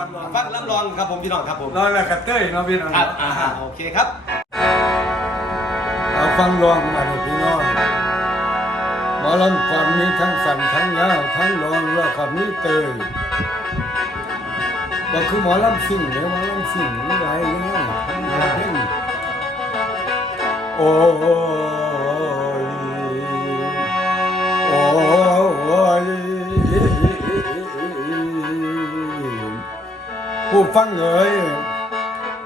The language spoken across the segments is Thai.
ฟังลองฟังรับรองครับผมพี่น้องครับผมลองแล้วกระเต้ยเนาะพี่น้องครับเนาะอ่าโอเคครับเอาฟังลองมาเลยพี่น้องหมอลำก่อนมีทั้งสั่นทั้งยาวทั้งลองแล้วก็มีเตยบอกคือหมอลำสิ่งเดี๋ยวหมอลำสิ่งนี่ไรเนี่ยทั้งเพลงโอ้ ผู้ฟังเอ๋ย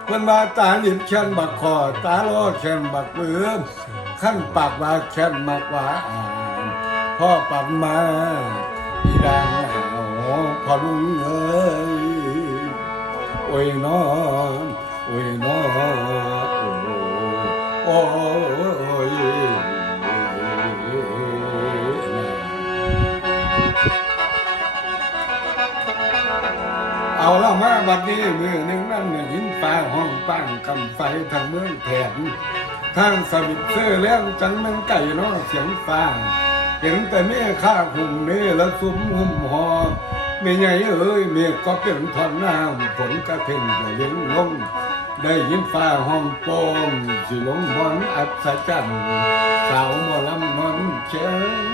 เพิ่นว่าตาหลิบแค้นบักคอตาโลแค้นบักมือขั้นปากว่าแค้นมากกว่าอ่านพ่อปัดมาอีดังเอาพอลุงเอ้ยโอ้ยน้อโอ้ยน้อโอ้โเอาละมาบัดนี้มือหนึ่งนั่นเนี่ยหินฟ้าห้องปั้งคำไฟทางเมืองแถนทางสวิตเซอร์แล้วจังแมันไก่น้อเสียงฟ้าเห็นแต่เมฆข้าหุ่มเมฆและซุ้มหุ่มหอเมฆใหญ่เอ้ยเมฆก็เป็นทอนน้ำฝนกระเพ่นก็เลี้ยงลงได้ยินฟ้าห้องโปมสิลงหอนอัศจรรย์สาวหมอลำนอนเชง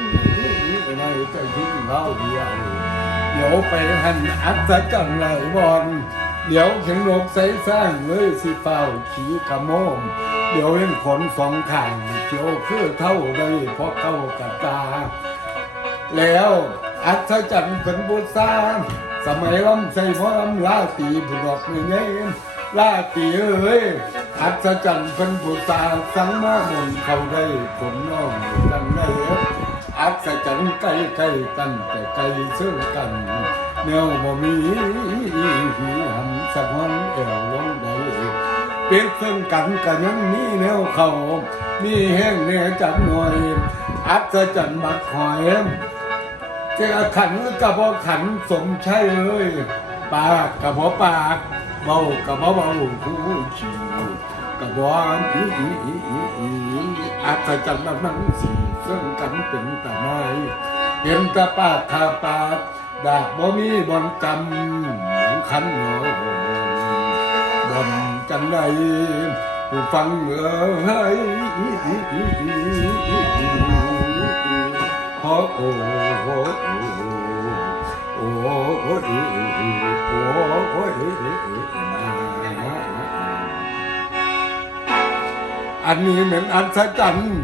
ในใจทิ้งเราเดียว ดี๋ยวไปหันอัศจรรย์ไหลบอลเดี๋ยวเข็งนกใสสร้างเลยสิเฝ้าขี่ขโมม เดี๋ยวเห็นขนสองข้างเขียวคือเท่าได้เพราะเข้ากับตา แล้วอัศจรรย์เป็นบุษาสมัยลำใส่พร้อมลาตีผู้ดอกไม่เงี้ยลาตีเอ้ยอัศจรรย์เป็นบุษาสังมามนเขาได้ผลน้องกันได้ อัศจรรย์ใกล้ใกล้กันแต่ไกลเชื่อกันแนวบ่มีหีหันสักวันเอวลงได้เปรียบเทียบกันกันยังมีแนวเขามีแห้งแน่จักหน่อย อัศจรรย์บักหอยเจ้าขันกับบ่ขันสมใช่เลยปากกับบ่ปากเบากับบ่เบาหูขี้กับบ่อีอีอีอีอีอัศจรรย์มันมันสี เสื่อมกันเป็นแตาไม้เห็นตาปากคาปากดาบบ่มีบอนจำขันหนอบอนจังใดผู้ฟังเอ้ยโอ้โอ้โอ้โอ้โอ้โอ้โอ้อันนี้เหมือนอัศจรรย์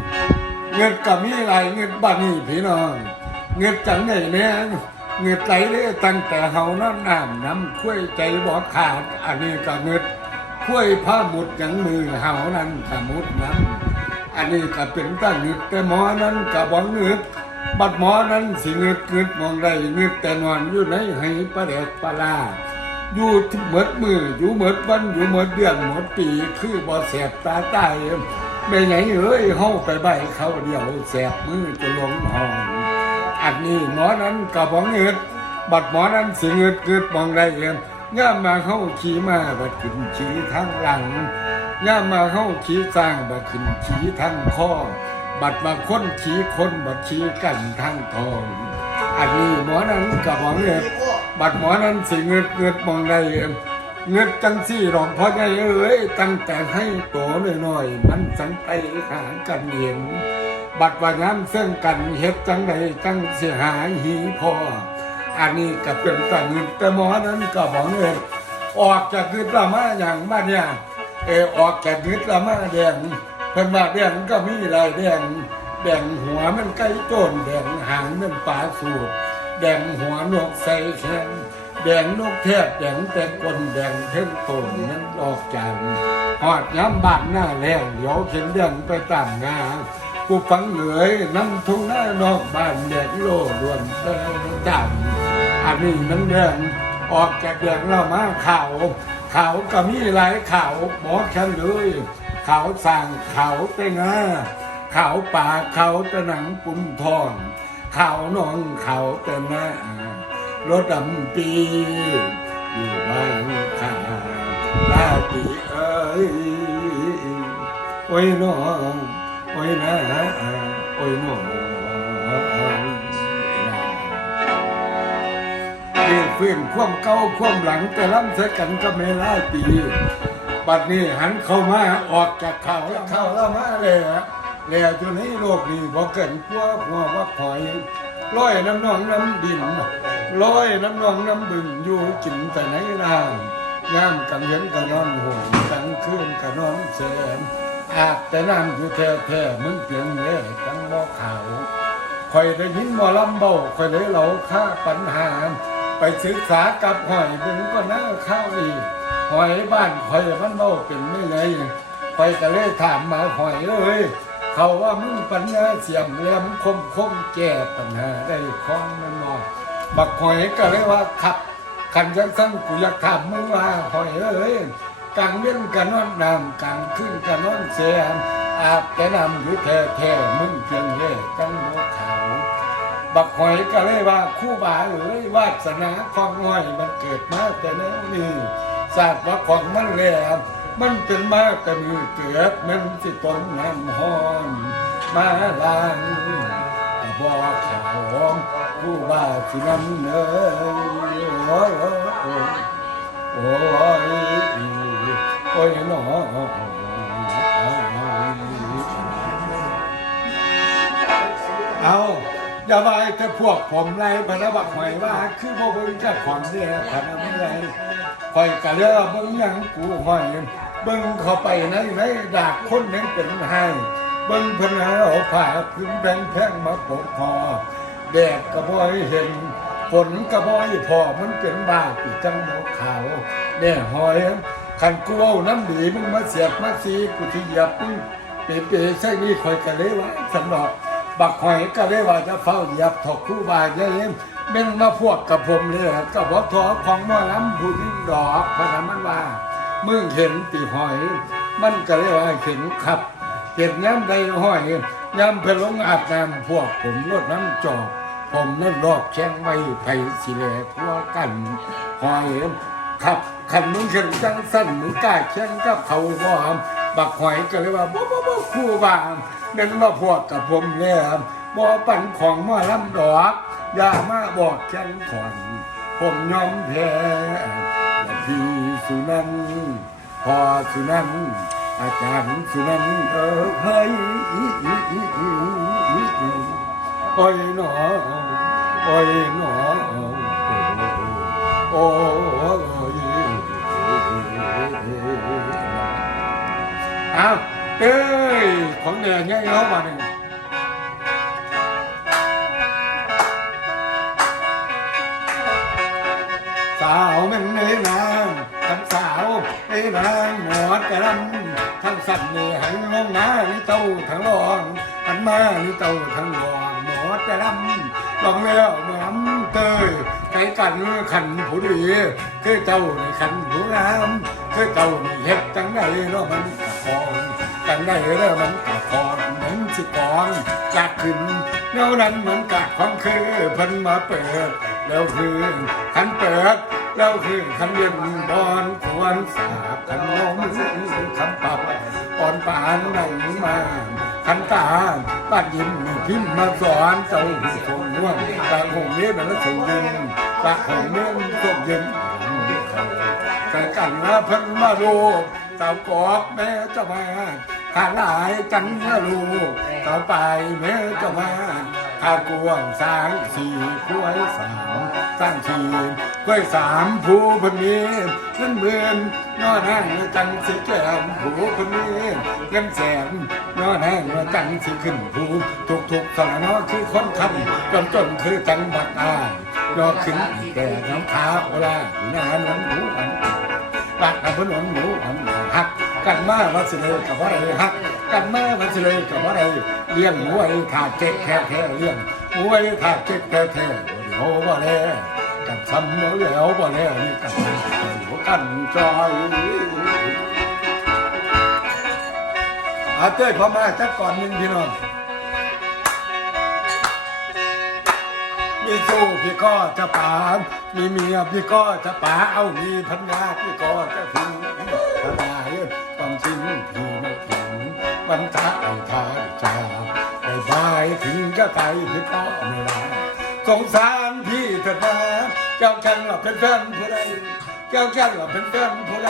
เงินกับมีหลายเงินบ้านี่พี่น้อง เงินจังไหนเนี่ยเงินไหลเลยตั้งแต่เฮาน้ำน้ำน้ำคุ้ยใจบ่ขาด อันนี้ก็เงินคุ้ยผ้าหมุดอย่างมือเฮานั้นก็มุดน้ำอันนี้ก็เป็นตั้งเงินแต่หมอนั้นก็บ่เงินบัดหมอนั้นสิเงินเงินมองได้เงินแต่นอนอยู่ในให้ประเดกปลาร้าอยู่ที่เมดมืออยู่เมดวันอยู่เมดเดือนหมดปีคือบ่แสบตาตาย ไม่ไหนเอ้ยเฮาไปใบเขาเดียวแสบมือจะลงห้องอันนี้หมอนั้นกับของเงิดบัดหมอนั้นสิเงิดเงิดมองได้เองย่ามาเข้าขี่มาบัดขึ้นขี่ทั้งหลังย่ามาเข้าขี่สร้างบัดขึ้นขี่ทั้งข้อบัดมาค้นขี่คนบัดขี่กันทั้งทองอันนี้หมอนั้นกับของเงิดบัดหมอนั้นสิเงิดเงิดมองได้เอง เงิดจังสี่รองพ่อใหญ่เอ้ยตั้งแต่ให้โตน้อยๆมันสังไปหากันเห็นบัดว่าน้ำเส้นกันเฮ็ดจังใดจังเสียหายหีพออันนี้ก็เป็นต่างเงินแต่หมอนั้นก็บอกเงินออกจากเงินละมาอย่างมาเนี่ยเออออกจากเงินละมาแดงเพิ่นว่าแดงก็มีลายแดงแดงหัวมันไก่โจนแดงหางมันปลาสูบแดงหัวนกใส่แขน แดงนกแทบแดงแต่กลแดงเท่งโตนนั้นออกจากหอดย้ำบานหน้าแรงเดี๋ยวเข็นเรื่องไปตามงานผู้ฟังเหนื่อยน้ำทุ่งหน้านอกบ้านแดดโลดวนเดินจำอันนี้มันเรื่องออกจากเรื่องเรามาข่าวข่าวก็มีหลายข่าวบอกฉันเลยข่าวสั่งข่าวเต้งาข่าวป่าข่าวตะหนังปุ่นทองข่าวนองข่าวตะหน้า รถดำปี อยู่บ้านข่าลาตีเอ้ยโอ้ยน้องโอ้ยนะโอ้ยหนอนี่ฟื้นควมเก่าควมหลังแต่ล้ำใส่กันก็ไม่ล่าตีบัดนี้หันเข้ามาออกจากเขาแล้วเข้าแล้วมาเลยอะแล้วจนให้โลกนี้บ่เกินกลัวหัวว่าคอยร้อยน้ำนองน้ำดิน ร้อยน้ำนองน้ำบึงอยู่กินแต่ไหนนางย่ามกันเห็นกันอนห่วงกันคืนกันอนแสนอาบแต่น้ำอยู่แท้แท้มึงเพียงเล่จังบ่ขาวคอยได้ยินหมอลำเบาคอยได้เหลาค่าปัญหา ไปศึกษากับหอยบึงก็น่าข้าวอีกหอยบ้านคอยมันเบาเป็นไม่ไงคอยก็เลยถามมาหอยเลยเขาว่ามึงปัญญาเสียมแหลมคมคมแก้ปัญหาได้คล้องมันมอง บักหอยก็เลยว่าขับขันจังสั้นกูอยากถามมึงว่าหอยเอ้ยกลางเว้นกันนอนน้ำกลางขึ้นกันนอนเสียมอาบแต่น้ำอยู่แท้แท้มึงเพียงเล่จังโมขาวบักหอยก็เลยว่าคู่บาเอ้ยวาสนาของหอยมันเกิดมาแต่แล้วนี่ศาสตร์ว่าของมันแหลมมันเป็นมาแต่มือเกิดมันสิต้นน้ำห้อนมาลางบ่ขาว ผู้ว่าสินำเนยโอ้ยโอ้ยโอ้ยโอ้ยหนอเอาอย่าไปแต่พวกผมไรพนักบักหอยว่า คือบ่เบิ่งเจ้าของเนี่ยพนักไรคอยกะเลือเบิ่งยังกูหอยเบิ่งเข้าไปในในดากคนนั้นเป็นให้เบิ่งพนหาเอาผ้าพื้นแบงแพงมาปกคอ แดดกระบอยเห็นฝนกระบอยพอมันเป็นบ้าปีจังหมอขาวแน่หอยคันกูเอาน้ำดีมึงมาเสียบมาซีกูที่เหยียบมึงเป๋ๆใช่นี่คอยกะเลยว่าสำหรับบักหอยก็ได้ว่าจะเฝ้าเหยียบถกคู่บาเยอะเม่นมาพวกกับผมเลยก็บอกทอของมอลำผู้ยิ่งดอกพระนมันว่ามึงเห็นตีหอย มันก็เลยว่าเห็นขับเห็นย้ำใดหอย ย้ำเพลงอาบน้ำพวกผมรดน้ำจอกผมนั่นรอกแข้งไว้ไผ่สิแลพวกกันหอยขับขันมึงเห็นจังสั้นมึงกล้าแข่งกับเขาบ่ามบักหอยก็เลยว่าบ่บ่บ่คู่บางเดินมาพวกกับผมแล้วบ่ปั่นของมาลำดอกอย่ามาบอกแข่งขอนผมยอมแพ้พี่สุนันท์พอสุนันท์ อาจารย์สุนันเออเฮ้ยโอ้ยหนอโอ้ยหนอโอ้ยอ้าวเอ้ยของแดงเนี่ยเขามาเนี่ยสาวมันในนางสาวในนางหมอดกระลำ สัตว์นี่หันลงมานี่เต้าทั้งรองหันมานี่เต้าทั้งรองหมอดกรำลองแล้วหมอมเตยไก่กันขันผู้ดีคือเจ้าในขันผู้งามคือเจ้าในเฮ็ดจังไดเนาะมันกะคองจังไดเนาะมันกะคองเหมือนสิกองจากขึ้นเงานั้นเหมือนกะของคือพิ่นมาเปิดแล้วคือขันเปิดแล้วคือขันเย็นบอนควรสาบขันลมคำปรับ อ่อนปานไหนมาขันตาบ้ายินพิมพ์มาสอนเจ้าผู้ทรงนวลตาหงเนี้ยมันส่งยินตาหงเนี้ยส่งยินแต่กันนะพิ่นมาดูสาวกอกแม่จะมาข้าหลายกันมาลูกสาวไปแม่จะมาข้ากวงสางสี่กล้วยสามสร้างชี กล้วยสามผู้คนนี้เงินหมื่นยอดแห้งจังสิแก้มผู้คนนี้เงินแสนยอดแห้งจังสิขึ้นผู้ทุกทุกสารนอคือคนคำจนจนคือจังบัดอายยอขึ้นแต่น้ำขาโอลาหน้าหนวนหมูอันรักกับพนวนหมูอันหักกันมาวัสิเลยกับว่าอะไรฮักกันมาวัสิเลยกับว่าอะไรเลี้ยงหมูไอ้ขาดเจ๊กแค่แค่เลี้ยงหมูไอ้ขาดเจ๊กแค่แค่โอ้บ่าแล้ว กันทำบ่แล้วบ่แล้วนี่กันหัวกันจอยอาเต้ยพอมาจักก่อนหนึ่งพี่น้องมีสู้พี่ก็จะปามีเมียพี่ก็จะปาเอามีพันยาพี่ก็จะทิ้งทลายความจริงที่ไม่ถึงวันท้าไอ้ท้าจาไอ้บายถึงจะไปพี่ก็ไม่ได้ สงสารพี่เถิดนะเจ้าจังหลับเป็นแฟนผู้ใดเจ้าจังหลับเป็นแฟนผู้ใด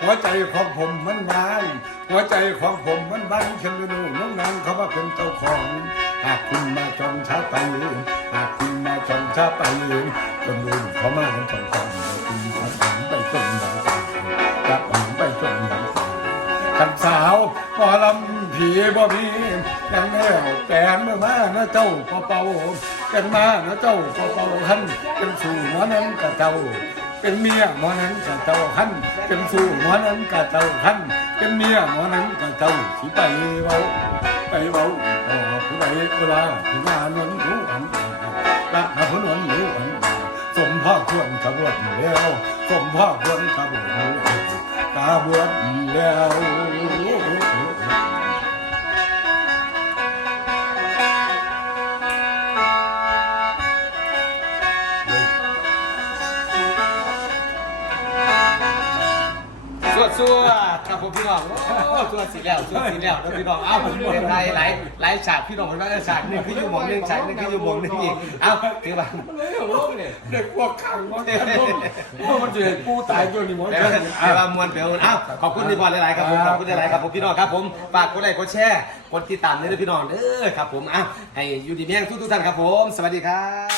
หัวใจของผมมันบานหัวใจของผมมันบานฉันไม่รู้น้องนางเขาว่าเป็นเจ้าของ หากคุณมาจองชาไปหากคุณมาจองชาไปจนลืมเขามาจองจองคุณขอผมไปจนดังตาจะผมไปจนดังตาขันสาวพอลำผีบ่มียังแนวแปลนเมื่อมานะเจ้าเป่า เป่ากันมาเนาะเจ้าเป่าเป่าหันเป็นสู่หมอนั้นกับเจ้า เป็นเมียหมอนั้นกับเจ้าหันเป็นสู่หมอนั้นกับเจ้าหันเป็นเมียหมอนั้นกับเจ้าสิไปเว้าไปเว้าต่อผู้ใดก็ลาที่มานวนรู้อันละมาผู้นวนรู้อันสมพ่อควรขบวนแล้วสมพ่อควรขบวนแล้วกาบวชแล้ว สวดสวดครับผมพี่น้องโอ้สวดสีแล้วสวดสีแล้วแล้วพี่น้องเอ้าเป็นไรหลายหลายฉากพี่น้องเป็นว่าฉากหนึ่งคืออยู่หมองหนึ่งฉากหนึ่งคืออยู่หมองหนึ่งอีกเอ้าถือว่าเด็กพวกขังมันกันพวกมันจะกูตายตัวนี้หมดเดี๋ยวเดี๋ยวว่ามวลเปลวเอ้าขอบคุณที่พอหลายๆครับผมขอบคุณหลายๆครับผมพี่น้องครับผมฝากกดไลค์กดแชร์กดติดตามด้วยพี่น้องเด้อครับผมอะให้อยู่ดีแม่งทุกๆท่านครับผม สวัสดีครับ